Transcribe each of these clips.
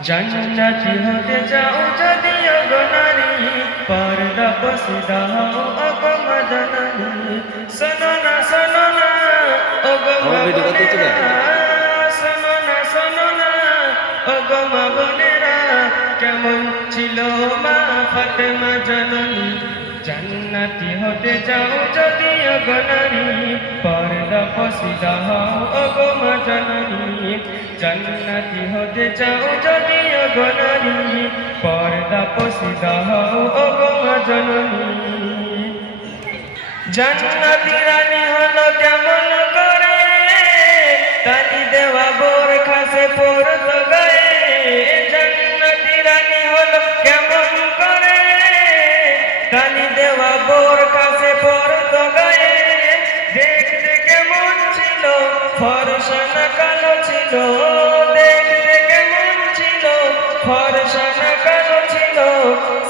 জান্নাতি হতে যাও যদি অগনারী পর্দা পসিদা হও অগম জননী শোনো না শোনো না শোনো না শোনো না অগম বোনেরা কেমন ছিল মা ফাতেমা জননী? জান্নাতি হতে যাও যদি অগনারী পর্দা অগম জননী জান্নাতি হতে চাও যদি অগনারী পর্দা পসিদা হও অগম জননী। জান্নাতি রানী হলো কেমন করে? তালি দেওয়া বোর খাসে পড়ত গায়ে। জান্নাতি রানী হলো কেমন করে? তালি দেওয়া বোর খাসে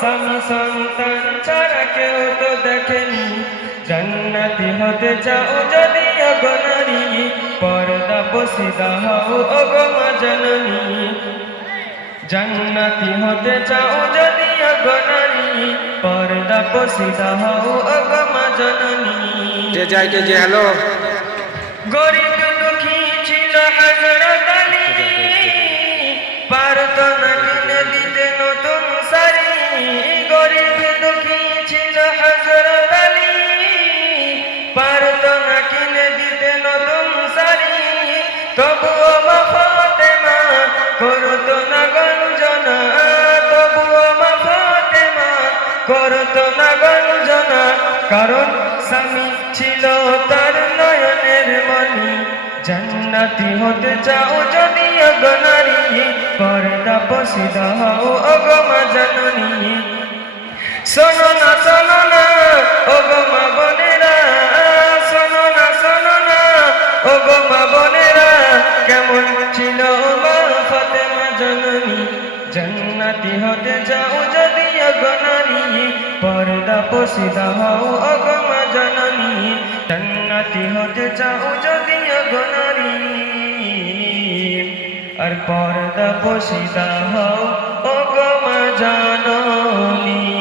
স্বামী সন্তান ছাড়া কেউ তো দেখেনি। জান্নাতি হতে চাও যদি অগনারী পর্দা বসিদা হও অগমা জননী। জান্নাতি হতে চাও যদি অগনারী পর্দা বসিদা হও অগমা জননী। কে যায় কে যে হ্যালো। গরিব দুঃখী ছিল হজরত আলী পারত না করত না গঞ্জনা কারণ স্বামী ছিল তার নয়নের মনি জান্নাতি হতে চাও যদি অগনারী পর্দা বসিদা হও অগমা জননী। শোনো না শোনো না জান্নাতি হতে যাও যদি অগনানি পর্দা পোষিদা হও অগমা জননী। জন্নতি হতে চাও যদি অগনানি আর পর্দা পোষিদা হও অগমা জননী।